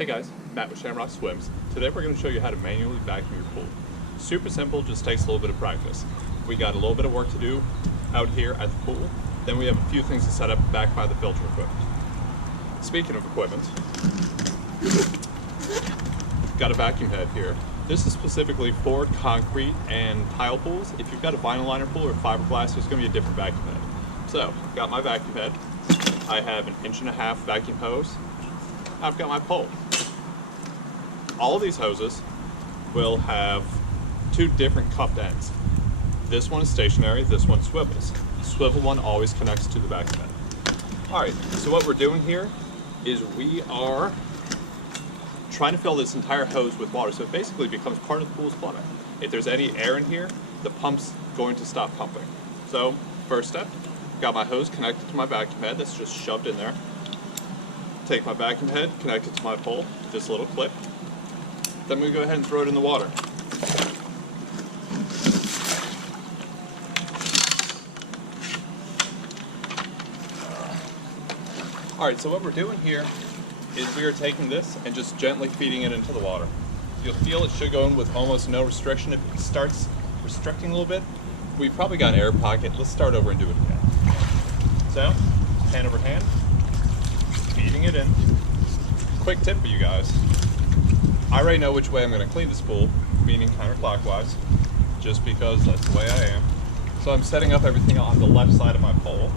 Hey guys, Matt with Shamrock Swims. Today we're going to show you how to manually vacuum your pool. Super simple, just takes a little bit of practice. We got a little bit of work to do out here at the pool, then we have a few things to set up back by the filter equipment. Speaking of equipment, got a vacuum head here. This is specifically for concrete and tile pools. If you've got a vinyl liner pool or fiberglass, there's going to be a different vacuum head. So, got my vacuum head. I have an 1.5 inch vacuum hose. I've got my pole. All of these hoses will have two different cupped ends. This one is stationary, this one swivels. The swivel one always connects to the vacuum head. Alright, so what we're doing here is we are trying to fill this entire hose with water, so it basically becomes part of the pool's plumbing. If there's any air in here, the pump's going to stop pumping. So, first step, got my hose connected to my vacuum head that's just shoved in there. Take my vacuum head, connect it to my pole, this little clip. Then we go ahead and throw it in the water. Alright, so what we're doing here is we are taking this and just gently feeding it into the water. You'll feel it should go in with almost no restriction. If it starts restricting a little bit, we've probably got an air pocket. Let's start over and do it again. So, hand over hand, feeding it in. Quick tip for you guys. I already know which way I'm going to clean this pool, meaning counterclockwise, just because that's the way I am. So I'm setting up everything on the left side of my pole.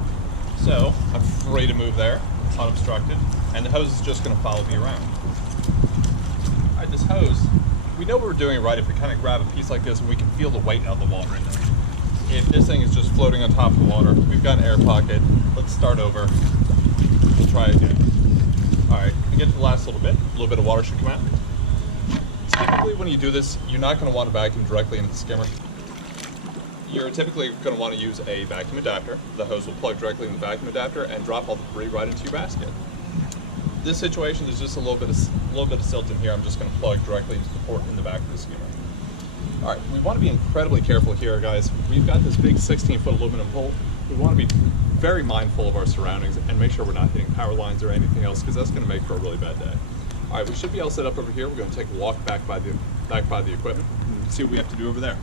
So I'm free to move there, unobstructed, and the hose is just going to follow me around. Alright, this hose, we know we're doing it right if we kind of grab a piece like this and we can feel the weight of the water in there. If this thing is just floating on top of the water, we've got an air pocket. Let's start over. We'll try again. Alright, we get to the last little bit of water should come out. Typically when you do this, you're not going to want to vacuum directly into the skimmer. You're typically going to want to use a vacuum adapter. The hose will plug directly in the vacuum adapter and drop all the debris right into your basket. This situation, there's just a little bit of silt in here. I'm just going to plug directly into the port in the back of the skimmer. Alright, we want to be incredibly careful here, guys. We've got this big 16-foot aluminum pole. We want to be very mindful of our surroundings and make sure we're not hitting power lines or anything else, because that's going to make for a really bad day. Alright, we should be all set up over here. We're going to take a walk back by the equipment and see what we have to do over there.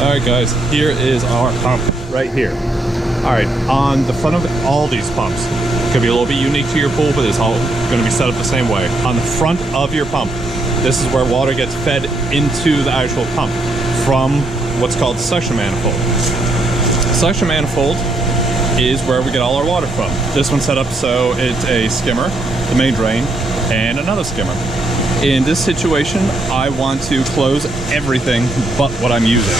Alright guys, here is our pump right here. Alright, on the front of all these pumps, it could be a little bit unique to your pool, but it's all going to be set up the same way. On the front of your pump, this is where water gets fed into the actual pump from what's called suction manifold. Suction manifold is where we get all our water from. This one's set up so it's a skimmer, the main drain, and another skimmer. In this situation, I want to close everything but what I'm using.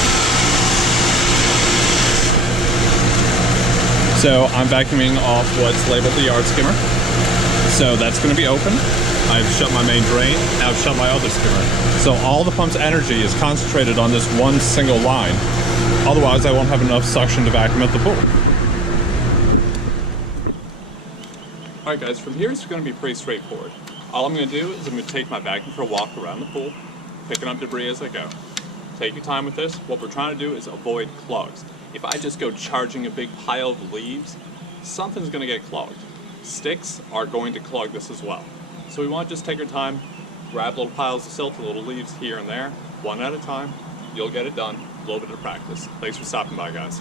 So I'm vacuuming off what's labeled the yard skimmer. So that's going to be open. I've shut my main drain, I've shut my other skimmer. So all the pump's energy is concentrated on this one single line. Otherwise, I won't have enough suction to vacuum at the pool. Alright guys, from here it's going to be pretty straightforward. All I'm going to do is I'm going to take my vacuum for a walk around the pool, picking up debris as I go. Take your time with this. What we're trying to do is avoid clogs. If I just go charging a big pile of leaves, something's going to get clogged. Sticks are going to clog this as well. So we want to just take our time, grab little piles of silt, little leaves here and there, one at a time. You'll get it done. A little bit of practice. Thanks for stopping by, guys.